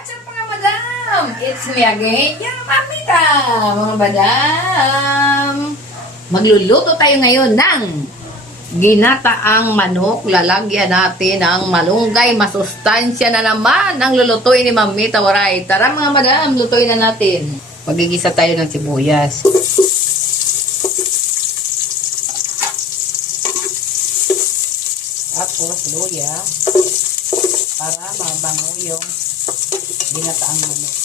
What's up mga madam? It's me again, yung mamita, mga madam. Magluluto tayo ngayon ng ginataang manok. Lalagyan natin ng malunggay, masustansya na naman ang lulutuin ni Mamita Waray. Tara mga madam, lutuin na natin. Magigisa tayo ng sibuyas. Tapos luya para mabango yung ginataang manok.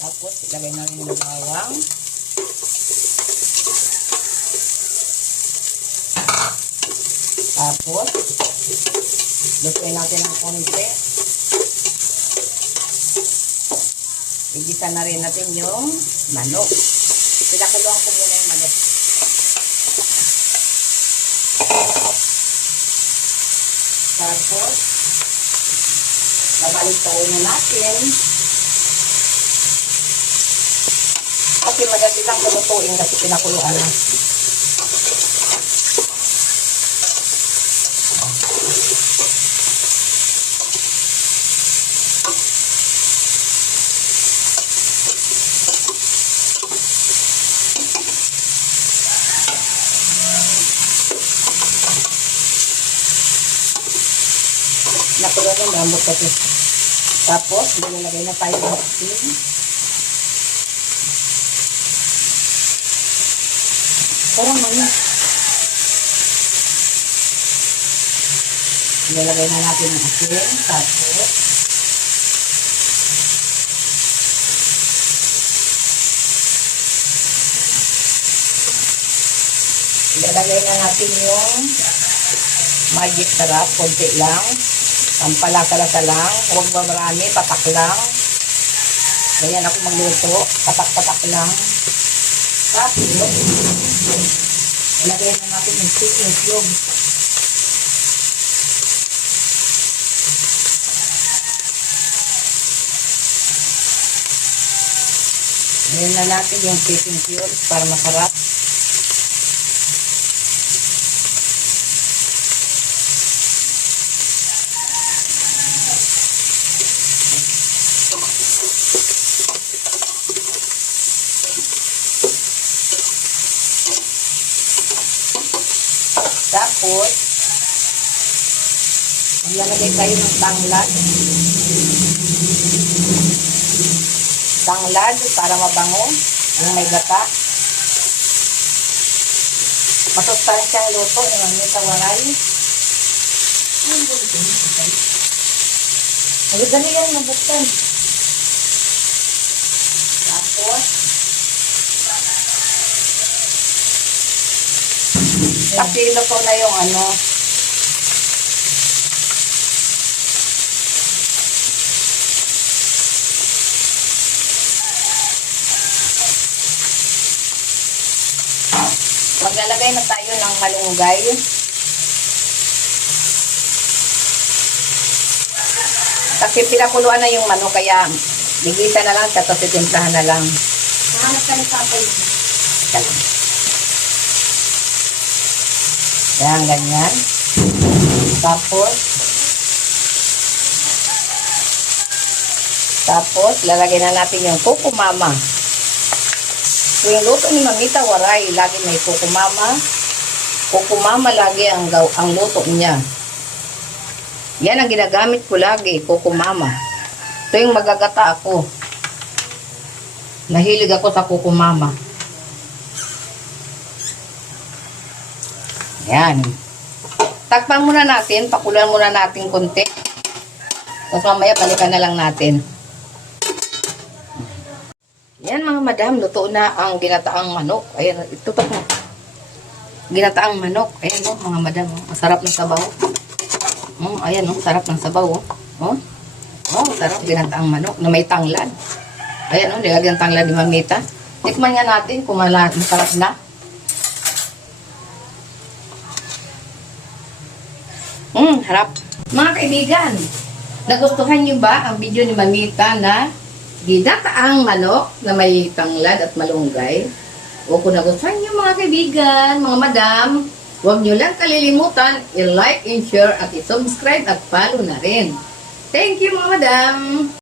Tapos ilagay na rin yung bawang. Tapos lutuin natin ng konti. Igisa na rin natin yung manok. Pinakuluan ko muna yung manok. Tapos babalik tayo na natin. Kasi madali lang kulutuin kasi pinakuluan na. Nakulo ng lambot kasi. Tapos, nilagay na tayo ng asin. Parang ano. Nilagay na natin ng asin. Tapos, ilalagay na natin yung magic sarap. Konti lang. Pampalasa-lasa lang, huwag ba marami, patak lang. Ganyan ako magluto, patak-patak lang. Tapos, ilagay na natin yung chicken cube. Ilagay na natin yung chicken cube para masarap. Tapos, maglalagay tayo ng tanglad. Tanglad para mabango. Yung may gata. Masustansyang luto. Yung Mamita Waray. Magdali yan nabuksan. Tapos, kasi luto na yung ano. Maglalagay na tayo ng malunggay. Kasi pinakuluan na yung manok kaya ligisa na lang tapos titimplahan na lang. Nahanap ka ni Papay. Yan, ganyan. Tapos, lalagyan na natin yung kukumama. So, yung luto ni Mamita Waray, lagi may kukumama. Kukumama lagi ang luto niya. Yan ang ginagamit ko lagi, kukumama. Ito yung magagata ako. Nahilig ako sa kukumama. Yan. Takpan muna natin. Pakulan muna natin konti. Tapos mamaya balikan na lang natin. Yan mga madam. Luto na ang ginataang manok. Ayan. Itutok mo. Ginataang manok. Ayan o mga madam. Masarap ng sabaw. Ayan o. Sarap ng sabaw o. Sarap ginataang manok na may tanglad. Ayan o. Nilagyan tanglad ni Mamita. Tikman nga natin kung masarap na. Harap. Mga kaibigan, nagustuhan niyo ba ang video ni Mamita na ginataang manok na may tanglad at malunggay? O kung nagustuhan niyo mga kaibigan, mga madam, huwag niyo lang kalilimutan i-like and share at i-subscribe at follow na rin. Thank you mga madam.